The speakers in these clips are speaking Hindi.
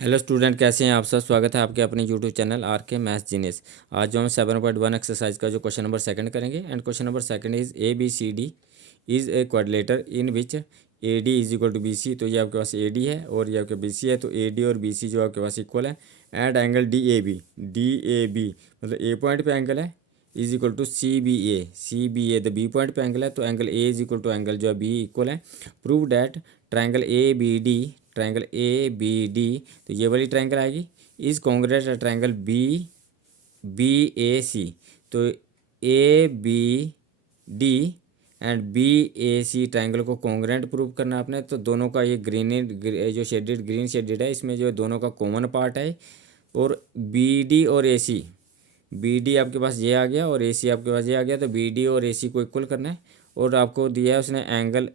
हेलो स्टूडेंट, कैसे हैं आप सब। स्वागत है आपके अपने YouTube channel R K maths genius. आज जो हम 7.1 एक्सरसाइज का जो क्वेश्चन नंबर सेकंड करेंगे। And question number second is A B C D is a quadrilateral in which A D is equal to B C. तो ये आपके पास ए डी है और ये आपके बी सी है। तो ए डी और बी सी जो आपके पास इक्वल है। And angle D A B मतलब ए पॉइंट पे एंगल है is equal to C B A the B point पे एंगल है। तो angle A is equal to angle जो है बी इक्वल है। Prove that triangle A B D तो ये वाली ट्रायंगल आएगी is congruent triangle B B A C. तो A B D and B A C triangle को कॉन्ग्रुएंट प्रूव करना आपने। तो दोनों का ये जो ग्रीन शेडेड है, इसमें जो दोनों का कॉमन पार्ट है। और बी डी और ए सी, बी डी आपके पास ये आ गया और ए सी आपके पास ये आ गया। तो बी डी और ए सी को इक्वल करना है। और आपको दिया है उसने एंगल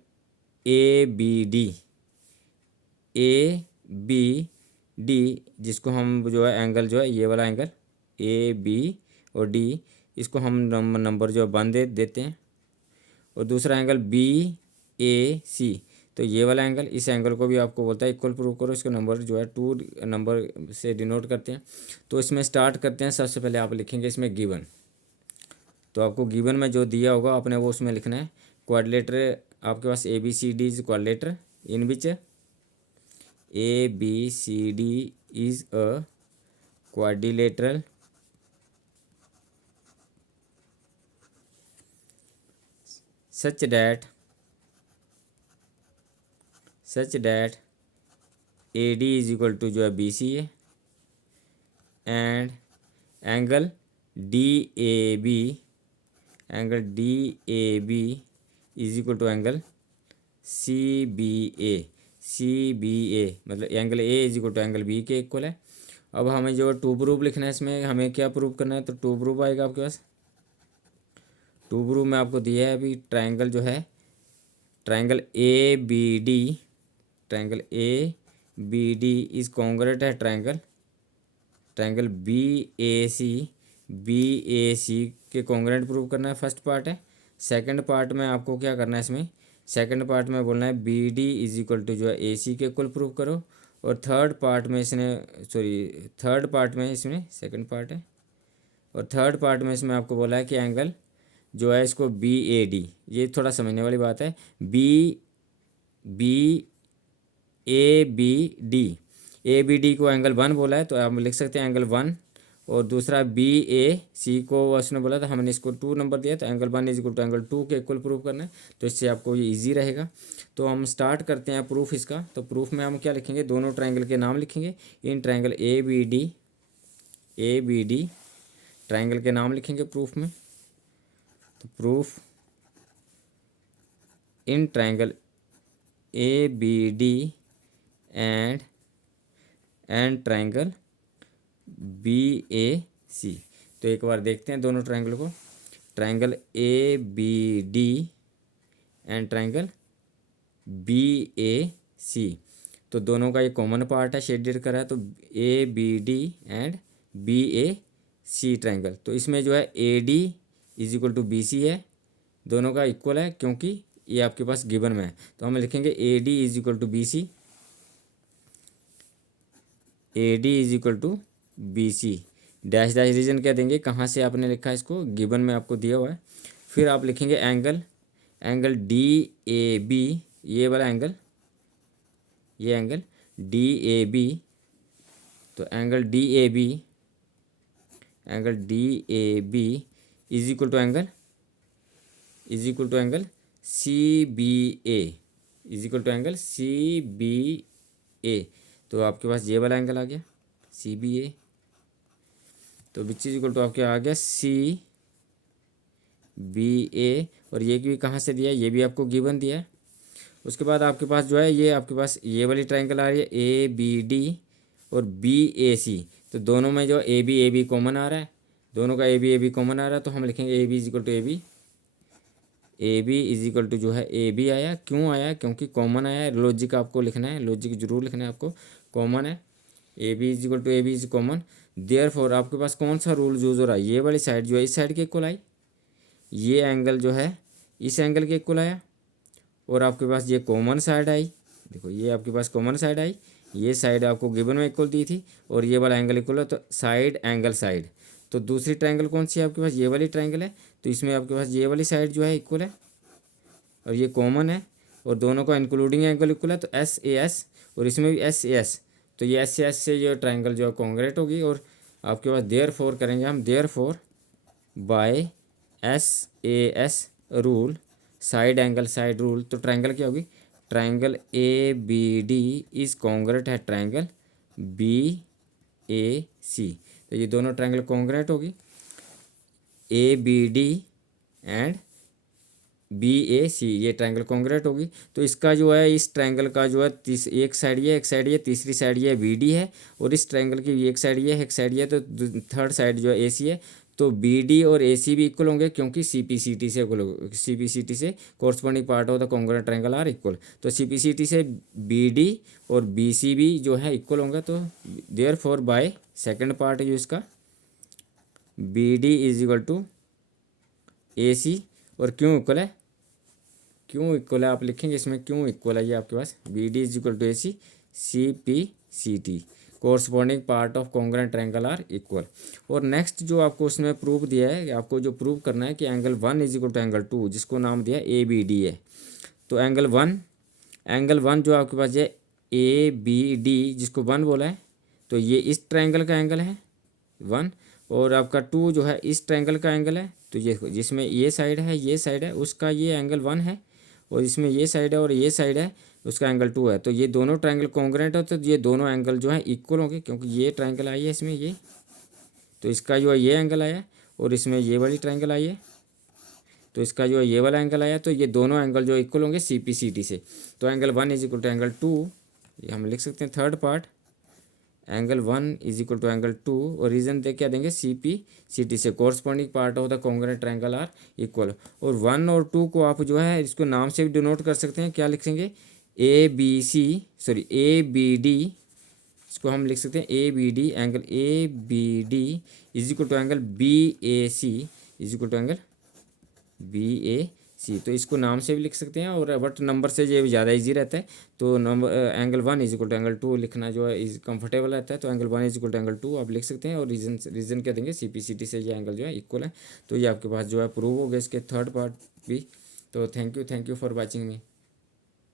ए बी डी जिसको हम जो है एंगल जो है ये वाला एंगल ए बी और डी, इसको हम नंबर जो है 1 देते हैं। और दूसरा एंगल बी ए सी तो ये वाला एंगल, इस एंगल को भी आपको बोलता है इक्वल प्रूव करो। इसको नंबर जो है 2 नंबर से डिनोट करते हैं। तो इसमें स्टार्ट करते हैं। सबसे पहले आप लिखेंगे इसमें गिवन। तो आपको गिवन में जो दिया होगा आपने वो उसमें लिखना है। क्वाड्रिलेटर आपके पास A B C D is quadrilateral in which A B C D is a quadrilateral such that AD is equal to जो है BC है। And angle DAB is equal to angle CBA मतलब angle A is equal to angle B के इक्वल है। अब हमें जो टू प्रूफ लिखना है, इसमें हमें क्या प्रूफ करना है। तो टू प्रूफ आएगा आपके पास। टू प्रूफ में आपको दिया है अभी ट्रायंगल जो है triangle A B D is congruent है ट्रायंगल बी ए सी के कॉन्ग्रुएंट प्रूव करना है। फर्स्ट पार्ट है। सेकंड पार्ट में आपको क्या करना है, इसमें सेकंड पार्ट में बोलना है B D is equal to जो है ए सी के इक्वल प्रूव करो। और थर्ड पार्ट में इसमें सेकंड पार्ट है। और थर्ड पार्ट में इसमें आपको बोला है कि एंगल जो है इसको बी ए डी, ये थोड़ा समझने वाली बात है। बी ए बी डी को एंगल 1 बोला है तो आप लिख सकते हैं एंगल 1। और दूसरा बी ए सी को उसने बोला था, हमने इसको 2 नंबर दिया। तो angle 1 is equal to angle 2 के इक्वल प्रूव करना है। तो इससे आपको ये इजी रहेगा। तो हम स्टार्ट करते हैं प्रूफ इसका। तो प्रूफ में हम क्या लिखेंगे, दोनों ट्रायंगल के नाम लिखेंगे। इन triangle A B D triangle के नाम लिखेंगे प्रूफ में। तो proof in triangle A B D and triangle B A C. तो एक बार देखते हैं दोनों ट्रायंगल को। Triangle A B D and triangle B A C, तो दोनों का ये कॉमन पार्ट है, शेडेड करा है। तो A B D and B A C triangle. तो इसमें जो है A D is equal to B C है, दोनों का इक्वल है क्योंकि ये आपके पास गिवन में है। तो हम लिखेंगे A D is equal to B C, A D is equal to B C. Dash reason क्या देंगे, कहाँ से आपने लिखा है इसको, गिवन में आपको दिया हुआ है। फिर आप लिखेंगे एंगल डी ए बी, ये वाला एंगल, ये एंगल डी ए बी। तो angle D A B is equal to angle C B A तो आपके पास ये वाला एंगल आ गया सी बी ए। तो विच इज इक्वल टू आपके आ गया सी बी ए। और ये भी कहाँ से दिया है, ये भी आपको गिवन दिया है। उसके बाद आपके पास जो है ये आपके पास ये वाली ट्रायंगल आ रही है ए बी डी और बी ए सी। तो दोनों में जो ए बी कॉमन आ रहा है, दोनों का ए बी कॉमन आ रहा है। तो हम लिखेंगे A B is equal to जो है ए बी आया। क्यों आया, क्योंकि कॉमन आया है। लॉजिक आपको लिखना है, लॉजिक जरूर लिखना है आपको। कॉमन है, A B is equal to A B is common. Therefore आपके पास कौन सा रूल यूज हो रहा है, ये वाली साइड जो है इस साइड के इक्वल आई, ये एंगल जो है इस एंगल के इक्वल आया। और आपके पास ये कॉमन साइड आई, देखो ये आपके पास कॉमन साइड आई, ये साइड आपको गिवन में इक्वल दी थी और ये वाला एंगल इक्वल है, तो साइड एंगल साइड। तो दूसरी ट्रायंगल कौन सी है आपके पास, ये वाली ट्रायंगल है। तो इसमें आपके पास ये वाली साइड जो है इक्वल है और ये कॉमन है और दोनों का इंक्लूडिंग एंगल इक्वल है, तो एस ए एस, और इसमें भी एस ए एस। तो ये एस ए एस से ये ट्रायंगल जो है कॉन्ग्रेट होगी। और आपके पास देयर फोर करेंगे हम, therefore by S A S rule, side angle side rule, तो ट्रायंगल क्या होगी, triangle A B D is congruent है ट्रायंगल बी ए सी। तो ये दोनों ट्रायंगल कॉन्ग्रेट होगी, A B D and B A C, ये ट्रायंगल कॉन्ग्रेट होगी। तो इसका जो है, इस ट्रायंगल का जो है एक साइड ये, एक साइड ये, तीसरी साइड ये बी डी है, और इस ट्रायंगल की एक साइड ये, एक साइड ये, तो थर्ड साइड जो है ए सी है। तो बी डी और ए सी भी इक्वल होंगे क्योंकि सी पी सी टी से सी पी सी टी से corresponding part of the congruent triangle are equal. तो सी पी सी टी से बी डी और बी सी भी जो है इक्वल होंगे। तो therefore by second part है जो इसका, B D is equal to A C. और क्यों इक्वल है, क्यों इक्वल है आप लिखेंगे इसमें, क्यों इक्वल है ये आपके पास, B D is equal to A C, C P C T corresponding part of congruent triangle are equal. और नेक्स्ट जो आपको उसमें प्रूफ दिया है, आपको जो प्रूव करना है कि angle one is equal to angle two, जिसको नाम दिया ए बी डी है। तो एंगल वन जो आपके पास है ए बी डी, जिसको वन बोला है, तो ये इस ट्रायंगल का एंगल है वन, और आपका टू जो है इस ट्रायंगल का एंगल है। तो ये जिसमें ये साइड है, ये साइड है, उसका ये एंगल वन है, और इसमें ये साइड है और ये साइड है, उसका एंगल टू है। तो ये दोनों ट्रायंगल कॉन्ग्रेंट है, तो ये दोनों एंगल जो है इक्वल होंगे क्योंकि ये ट्रायंगल आई है इसमें ये, तो इसका जो है ये एंगल आया, और इसमें ये वाली ट्रायंगल आई है, तो इसका जो है ये वाला एंगल आया। तो ये दोनों एंगल जो इक्वल होंगे सी पी सी टी से। तो angle one is equal to angle two, ये हम लिख सकते हैं third part, angle one is equal to angle two, और रीजन दे क्या देंगे, सी पी सी टी से corresponding part of the congruent triangle are equal. और वन और टू को आप जो है इसको नाम से भी डिनोट कर सकते हैं, क्या लिखेंगे, A B C, sorry A B D, इसको हम लिख सकते हैं A B D, angle A B D is equal to angle B A C is equal to angle B A C. तो इसको नाम से भी लिख सकते हैं, और बट नंबर से ये ज़्यादा इजी रहता है। तो number angle one is equal to angle two लिखना जो है इज कंफर्टेबल रहता है। तो angle one is equal to angle two आप लिख सकते हैं, और रीजन क्या देंगे, सी पी सी टी से ये एंगल जो है इक्वल है। तो ये आपके पास जो है प्रूव हो गया इसके थर्ड पार्ट भी। तो thank you for watching me.